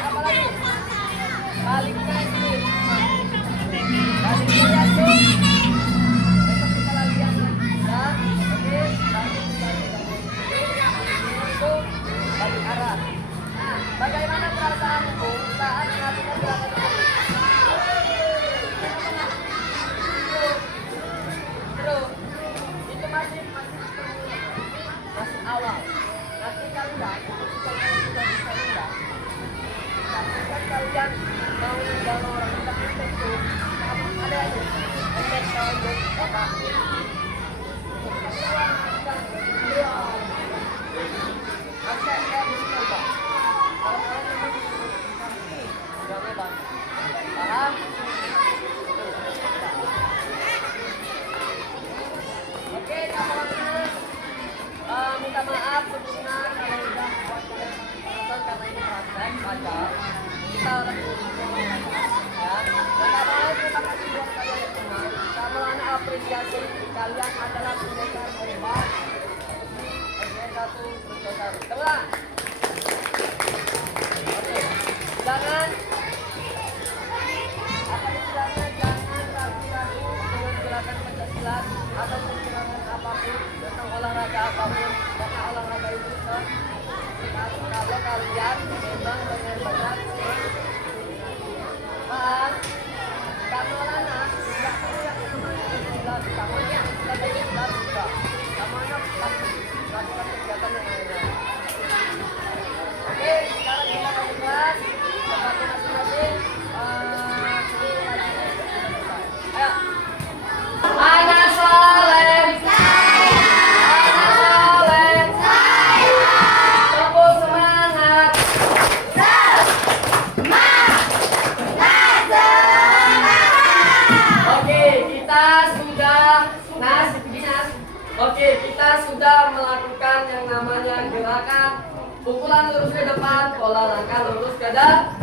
Apa lagi? Balik kaki. Balik kaki. Besok kita latihan ya. Oke, itu balik arah. Nah, bagaimana perasaanmu saat melakukan gerakan ini? Itu masih awal. Nanti kalian sudah bisa tapi kalian mau kalau orang kita itu ada aja efek kalau otak. Oke, kayak begini, Pak. sebelumnya kalau udah buat kalian pemanasan karena ini praktek baca kita udah ya. Dan awalnya kita kasih buat kalian hitungan. Kamalana apresiasi kalian adalah pendekar hebat. Satu berdasar. Teman. Oke. Jangan apa istilahnya, jangan ragu-ragu dengan gerakan pencaksilat atau gerakan apapun tentang olahraga apapun, karena olahraga itu kalau kalian memang benar-benar paham. Kamalana tidak perlu yang silat, kamalana sebagai silat juga, kamalana lakukan kegiatan yang lainnya. Oke, sekarang kita masuk kelas. Tempatnya masing-masing. Ayo. Ana Soleh. Ana Soleh. Tepuk semangat. Oke, kita sudah Oke, kita sudah melakukan yang namanya gerakan pukulan lurus ke depan, pola langkah lurus ke depan.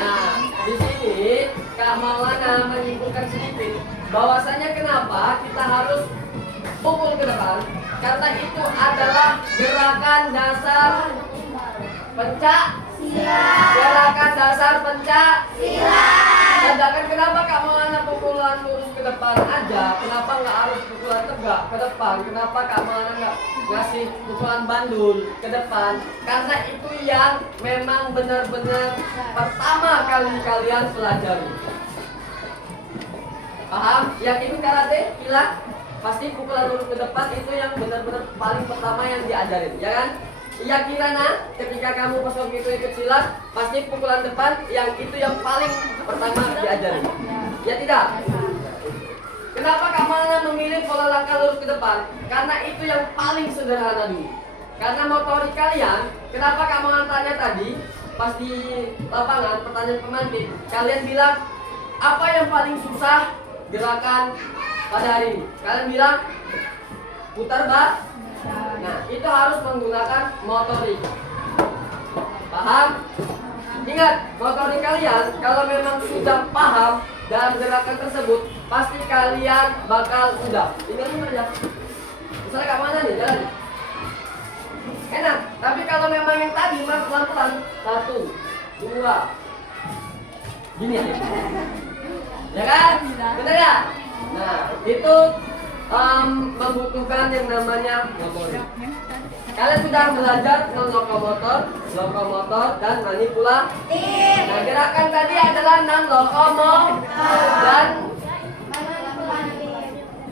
Nah, di sini Kak Maulana menyimpulkan sedikit bahwasanya kenapa kita harus pukul ke depan, karena itu adalah gerakan dasar pencak silat. Gerakan dasar pencak silat. Sedangkan kenapa Kak Maulana pukulan lurus ke depan aja? Kenapa nggak harus pukulan tegak ke depan? Kenapa Kak Maulana nggak ngasih pukulan bandul ke depan? Karena itu yang memang benar-benar pertama kali kalian pelajari. Paham? Yang itu karate, kilat, pasti pukulan lurus ke depan itu yang benar-benar paling pertama yang diajarin, ya kan? Iya Kirana, ketika kamu pas waktu itu ikut silat, pasti pukulan depan yang itu yang paling pertama diajarin. Ya tidak? Kenapa Kamalana memilih pola langkah lurus ke depan? Karena itu yang paling sederhana dulu. Karena motorik kalian, kenapa Kamalana tanya tadi, pas di lapangan, pertanyaan pemantik, kalian bilang, apa yang paling susah gerakan pada hari ini? Kalian bilang, putar bak. Nah, itu harus menggunakan motorik. Paham? Ingat, motorik kalian kalau memang sudah paham dalam gerakan tersebut, pasti kalian bakal mudah. Ini aja. Misalnya ke mana nih? Jalan. Enak. Tapi kalau memang yang tadi mas pelan-pelan, 1, 2, gini aja. Ya kan? Benar ya? Nah, itu membutuhkan yang namanya motorik. Kalian sudah belajar tentang lokomotor, dan manipulatif. Nah, gerakan tadi adalah lokomotor dan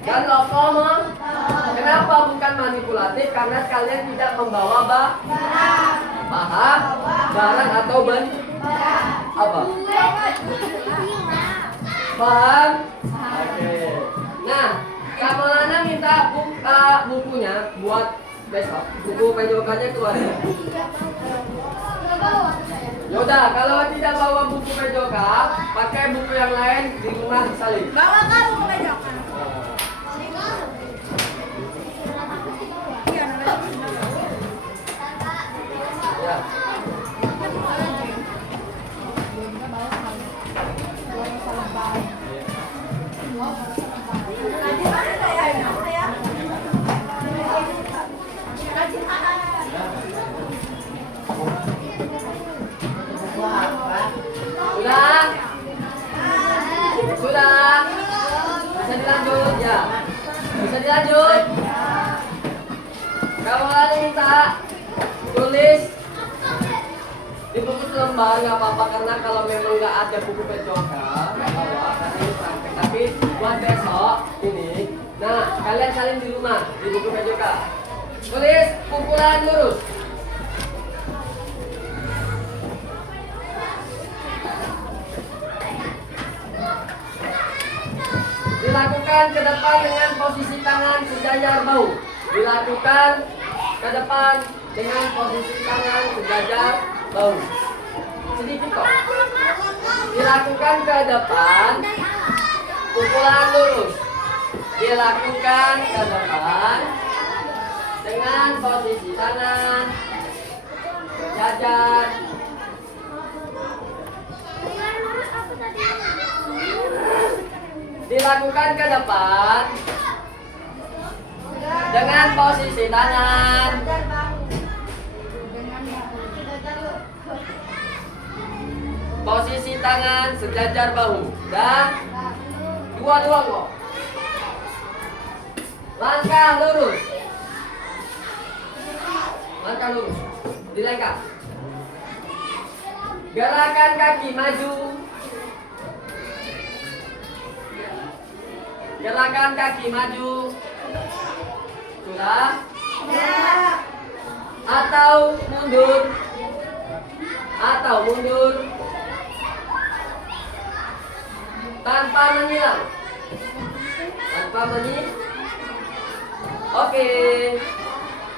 lokomotor. Kenapa bukan manipulatif? Karena kalian tidak membawa barang atau apa? Paham? Oke. Nah, Kamalana minta bukunya buat besok. Buku pejokannya keluar. Yaudah, kalau tidak bawa buku pejoka, pakai buku yang lain di rumah salin. Bawa kan buku pejokan. Ya. Sudah. Bisa dilanjut ya. Bisa dilanjut. Kalau lagi minta tulis di buku selembar nggak apa-apa, karena kalau memang nggak ada buku pejoka nggak bawa karena ini praktek. Tapi buat besok ini, nah kalian salin di rumah di buku pejoka. Tulis pukulan lurus. Dilakukan ke depan dengan posisi tangan sejajar bahu. Dilakukan ke depan dengan posisi tangan sejajar bahu. Sedikit kok. Dilakukan ke depan, pukulan lurus. Dilakukan ke depan dengan dengan posisi tangan sejajar. Dilakukan ke depan dengan posisi tangan sejajar bahu dan dua-dua kok. Langkah lurus. Dilengkap. Gerakan kaki maju. Gerakan kaki maju. Sudah? Atau mundur. Tanpa menyilang. Oke.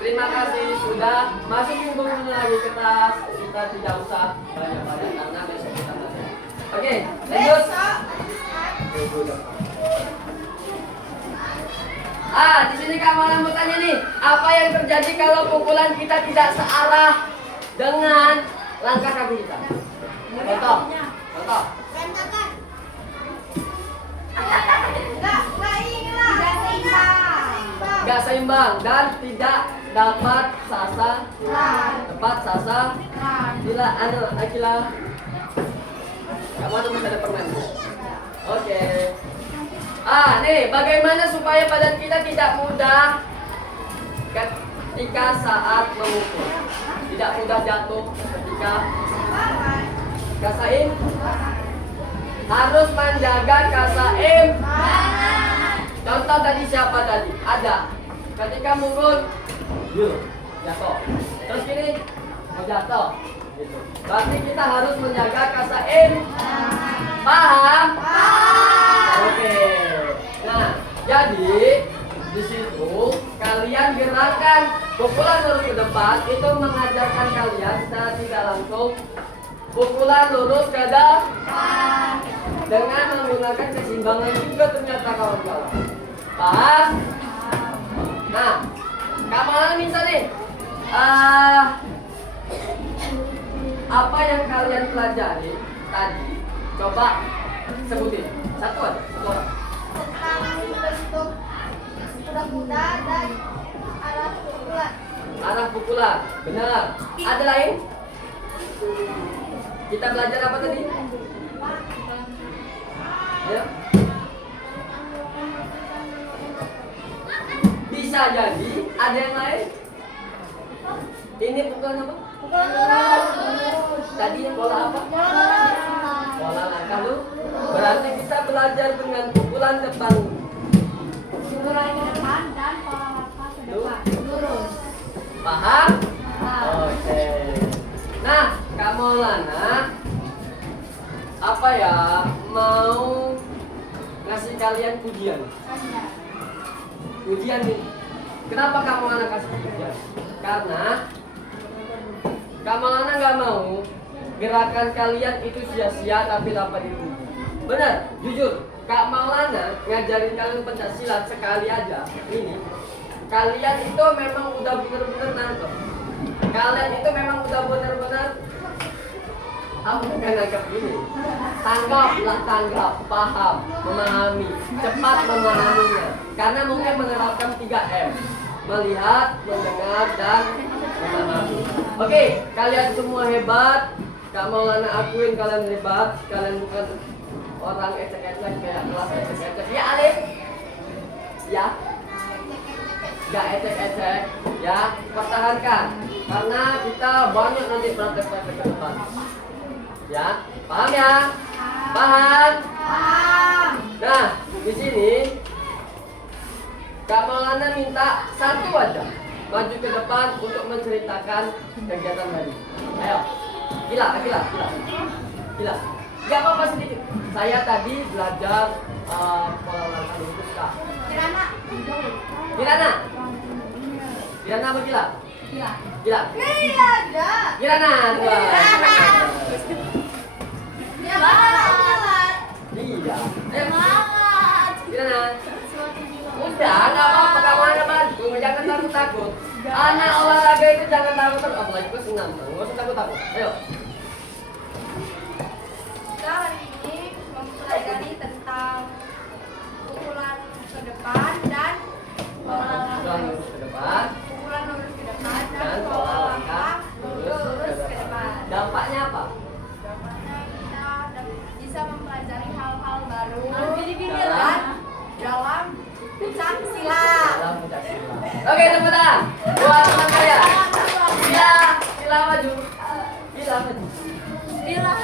Terima kasih sudah masukin bukunya lagi ke tas. Kita tidak usah banyak-banyak karena besok kita belajar. Oke, lanjut. Di sini kamu mau tanya nih, apa yang terjadi kalau pukulan kita tidak searah dengan langkah kaki kita? Contoh. Gak seimbang dan tidak dapat tepat sasaran. Akila. Kamu masih ada permen. Oke. Nih, bagaimana supaya badan kita tidak mudah ketika saat memukul? Tidak mudah jatuh ketika kasaim. Harus menjaga kasaim. Contoh tadi siapa tadi? Ada. Ketika mukul, jatuh. Terus gini, mau jatuh. Gitu. Berarti kita harus menjaga kasaim. Paham? Oke. Nah, jadi di situ kalian gerakan pukulan lurus ke depan itu mengajarkan kalian secara tidak langsung pukulan lurus ke depan dengan menggunakan keseimbangan juga ternyata kawan-kawan. Paham? Nah, Kamalan bisa nih. Apa yang kalian pelajari tadi? Coba sebutin. Satu aja, satu orang. Tentang kuda dan arah pukulan. Arah pukulan, benar. Ada lain? Kita belajar apa tadi? Ya. Bisa jadi ada yang lain. Ini pukulan apa? Pukulan lurus. Tadi bola apa? Lurus. Bola langkah lu. Berarti kita belajar dengan pukulan depan. Pukulan ke depan dan pola langkah ke depan. Lurus. Paham? Oke. Nah, kamu Lana, apa ya? Mau ngasih kalian pujian. Pujian nih. Kenapa kamu Lana kasih pujian? Karena kamu Lana nggak mau gerakan kalian itu sia-sia tapi dapat dipuji. Benar, jujur. Kak Maulana ngajarin kalian pencaksilat sekali aja ini. Kalian itu memang udah bener-bener nangkep. Kalian itu memang udah bener-bener apa bukan nangkep ini. Tanggap, paham, memahami, cepat memahaminya. Karena mungkin menerapkan 3M. Melihat, mendengar, dan memahami. Oke, kalian semua hebat. Kak Maulana akuin kalian hebat. Kalian bukan orang ecek-ecek kayak kelas ecek-ecek. Ya Alif? Ya? Gak ecek-ecek. Ya, pertahankan. Karena kita banyak nanti praktek-praktek ke depan. Ya, paham ya? Paham? Nah, di sini Kak Maulana minta satu aja maju ke depan untuk menceritakan kegiatan tadi. Ayo, gila. Gak apa-apa sedikit. Saya tadi belajar pola langkah lurus Kak. Kirana apa Gila? Kirana dua. Iya. Ayo. Kirana. Udah, nggak apa-apa, kamu ada bantu, jangan takut. Anak olahraga itu jangan takut, apalagi gue senang. Nggak usah takut. Ayo. Kita hari ini mempelajari tentang pukulan ke depan dan pola Pukulan lurus ke depan. pukulan lurus ke depan dan Dan pola pola langkah langkah lurus ke depan. Dampaknya apa? Dampaknya kita bisa mempelajari hal-hal baru Dalam- dan dalam pencak silat. Dalam pencak silat. Oke, tepuk tangan buat teman saya. Sila maju. Sila maju. Bila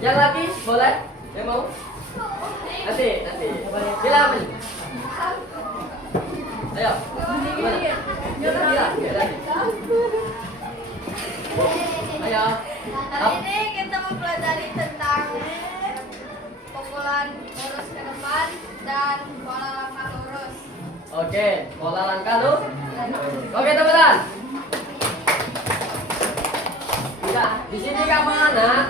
Yang lagi boleh? Yang mau? Nanti. Sila maju. Ayo. Gimana? Sila. Ayo. hari ini kita mempelajari tentang pukulan lurus ke depan dan pola langkah lurus. Oke, pola langkah lu. Oke, teman-teman. Ya, di sini kamu anak.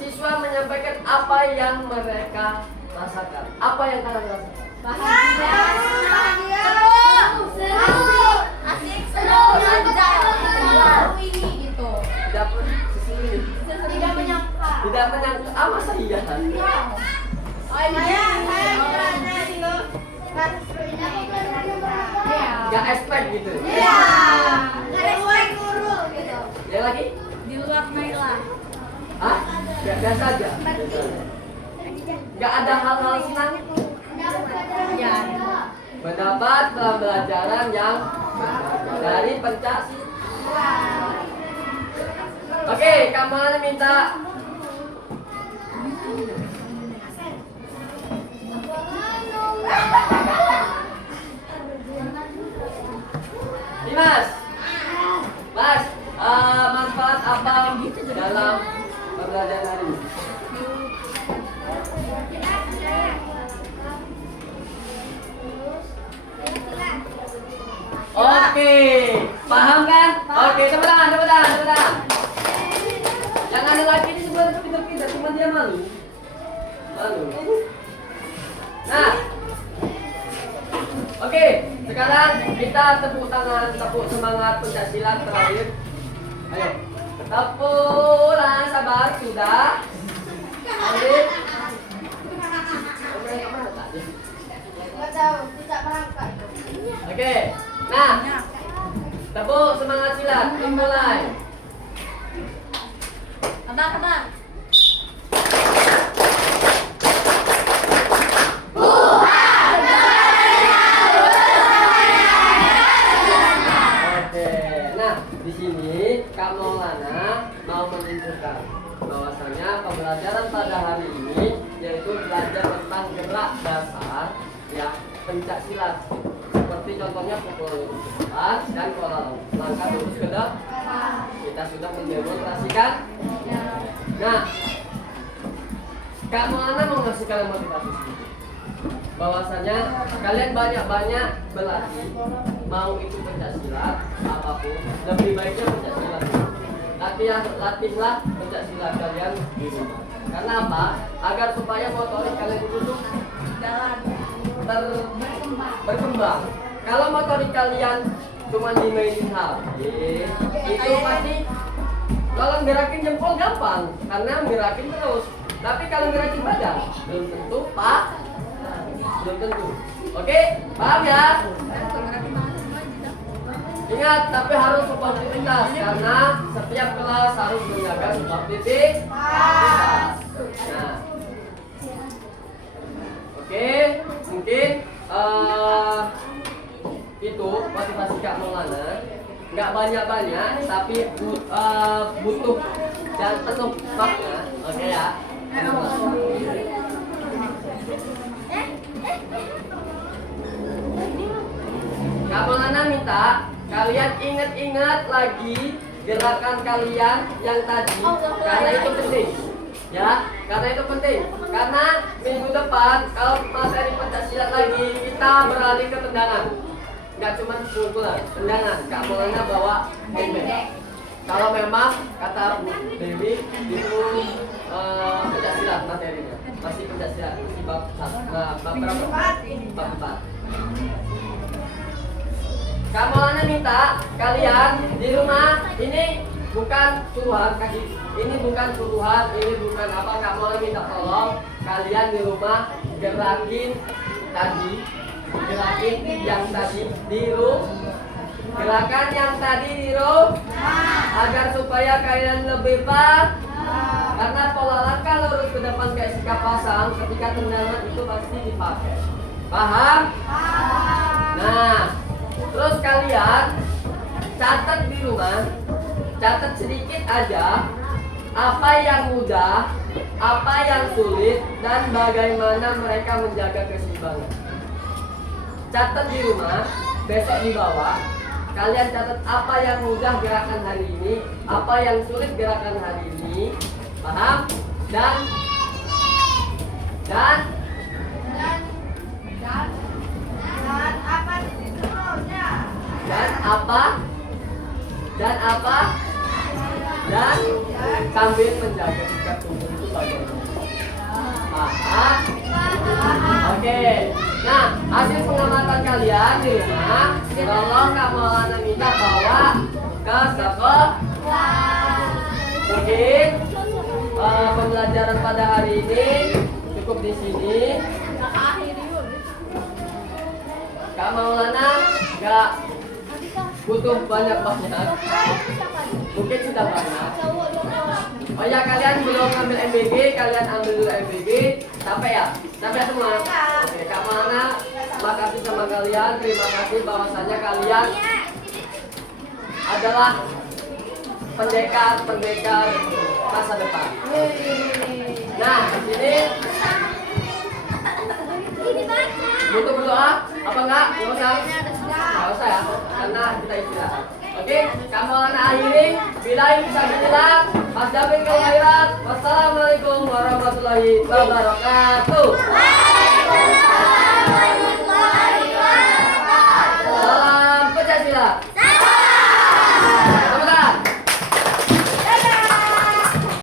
Siswa menyampaikan apa yang mereka rasakan. Apa yang kalian rasakan? Bahagia, asik, seru, lancar, baru ini gitu. Tidak sesini. Tidak menyangka. Tidak menyangka. Ah, masa iya? Oh iya, saya belajar itu. Gak expect gitu. Iya. Dari luar guru gitu. Yang lagi? Di luar Naila. Hah? Gak biasa aja. Gak ada hal-hal senang. Ya. Mendapat pembelajaran yang dari pencak silat. Oke, kamu minta Dimas, Mas, manfaat apa dalam pembelajaran hari ini? Oke, paham kan? Oke, teman-teman. Yang ada lagi ini sebenarnya pintar-pintar, cuma dia malu. Nah, oke, sekarang kita tepuk tangan, tepuk semangat pencak silat terakhir. Ayo, tepuk tangan, sabar, sudah. Lanjut. Enggak tahu, tidak merangkak. Oke, nah, tepuk semangat silat, dimulai. Abang. Oke, nah di sini Kak Maulana mau menunjukkan bahwasanya pembelajaran pada hari ini yaitu belajar tentang gerak dasar ya pencak silat. Seperti contohnya pukul lurus ke depan dan pola langkah lurus ke depan. Kita sudah mendemonstrasikan. Nah, Kak Maulana mau ngasih kalian motivasi sedikit. Bahwasanya kalian banyak-banyak berlatih, mau itu pencak silat apapun, lebih baiknya pencak silat. Latihlah pencak silat kalian di rumah. Karena apa? Agar supaya motorik kalian itu tuh berkembang. Kalau motorik kalian cuma dimainin HP, itu pasti kalau gerakin jempol gampang karena gerakin terus. Tapi kalau gerakin badan belum tentu, Pak. Belum tentu. Oke, paham ya? Ingat, tapi harus sportivitas karena setiap kelas harus menjaga sportivitas. Nah, oke, mungkin itu motivasi Kak Maulana. Nggak banyak-banyak, tapi butuh dan penuh makna. Oke ya. Kak Maulana minta kalian ingat-ingat lagi gerakan kalian yang tadi karena itu penting. Ya, karena itu penting. Karena minggu depan kalau materi pencaksilat lagi kita beralih ke tendangan. Nggak cuma pukulan, tendangan. Kak Maulana bawa handbag. Kalau memang kata Bu Dewi itu pencaksilat materinya masih pencaksilat masih bab berapa? Bab 4. Kak Maulana minta kalian di rumah ini bukan suruhan kaki, ini bukan suruhan, ini bukan apa. Kak Maulana minta tolong kalian di rumah gerakin yang tadi di rumah. Gerakan yang tadi di agar supaya kalian lebih paham. Karena pola langkah lurus ke depan kayak sikap pasang ketika tendangan itu pasti dipakai. Paham? Nah, terus kalian catat di rumah, catat sedikit aja apa yang mudah, apa yang sulit, dan bagaimana mereka menjaga keseimbangan. Catat di rumah, besok dibawa. Kalian catat apa yang mudah gerakan hari ini, apa yang sulit gerakan hari ini, paham? Dan sambil menjaga sikap tubuh itu bagaimana? Paham? Oke. Nah, hasil pengamatan kalian di rumah, tolong Kak Maulana minta bawa ke sekolah. Mungkin pembelajaran pada hari ini cukup di sini. Kak Maulana nggak butuh banyak-banyak. Mungkin sudah banyak. Oh ya, kalian belum ambil MBG, kalian ambil dulu MBG. Sampai ya? Sampai semua? Oke, Kak Maulana makasih sama kalian. Terima kasih bahwasanya kalian adalah pendekar masa depan. Nah, di sini butuh berdoa? Apa enggak? Nggak usah? Nggak usah ya? Karena kita istirahat. Oke, Kak Maulana akhiri. Bilahi fisabilillah. Wassalamualaikum warahmatullahi wabarakatuh.